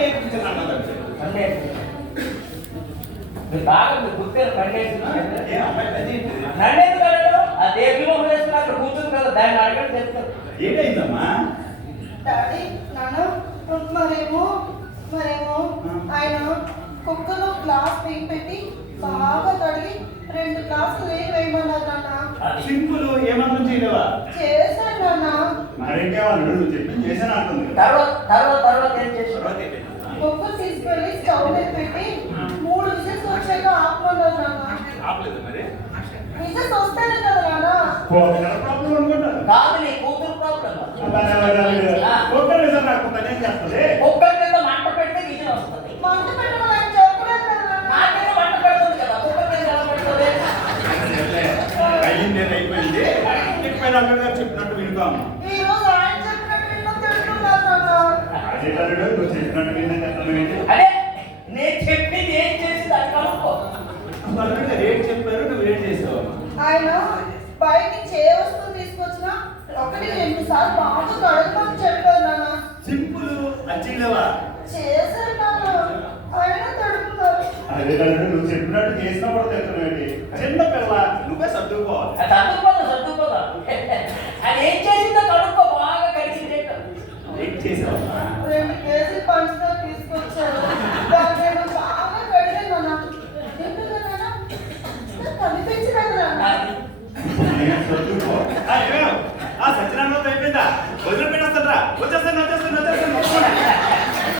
నేర్పించాను బాగా గుర్తేరు కండేసి ఆ దేవుడు వేసుకుని అక్కడ కూర్చుంది కదా దాన్ని అడగడం చెప్తారు. ఏంటైందమ్మా? డాడీ నాన్న మరేమో ఆయన కుక్కలో గ్లాస్ నెయ్యి పెట్టి బాగా కడిగి 2 గ్లాసులు నెయ్యి వేయమన్నారు నాన్న. సింపుల్, ఏమన్నా చేయలేవా? చేశాను నాన్న. మరేంకేమన్నా నువ్వు చెప్పింది చేశాను అంటుంది. తర్వాత ఏం చేసారు? కుక్క తీసుకెళ్ళి స్టవ్ మీద పెట్టి 3 విజిల్స్ వచ్చాక ఆపమన్నారు నాన్న. విజిల్స్ వస్తేనే కదా నాన్న. ప్రాబ్లం అనుకుంటా. కాదు నీ కూతురు ప్రాబ్లం. ఒక్కరి నిజం రాకుండా ఏం చేస్తుంది? కుక్కర్ కింద మంట పెడితే విజయం వస్తుంది. మంట పెట్టమని ఆయన చెప్పలేదు కదా నాన్న. నాకేమో మంట పెడుతుంది కదా, కుక్కర్ కింద ఎలా పెడుతుంది? అయ్యింది అయిపోయింది. చెప్పిన అల్లుడు గారు చెప్పినట్టు వినుకోమ్మా. ఈ రోజు ఆయన చెప్పినట్టు విన్నా తెలుసుకున్నారు నాన్న. అదే అల్లుడు నువ్వు చెప్పినట్టు విన్నా. అదే నేను చెప్పింది ఏం చేసింది అది కనుక్కో. అల్లుడు గారు ఏం చెప్పారు, నువ్వు ఏం చేసావు? ఆయన బయట నుంచి ఏ వస్తువు తీసుకొచ్చినా 1-2 సార్లు బాగా కడగమని చెప్పారు నాన్న. సింపుల్, అచ్చిలేవా? చేశారు నాన్న. ఆయన తడుపుతారు. అదే అల్లుడు నువ్వు చెప్పినట్టు చేసినా కూడా తెలుసు. చిన్న పిల్ల నువ్వే సర్దుకోవాలి.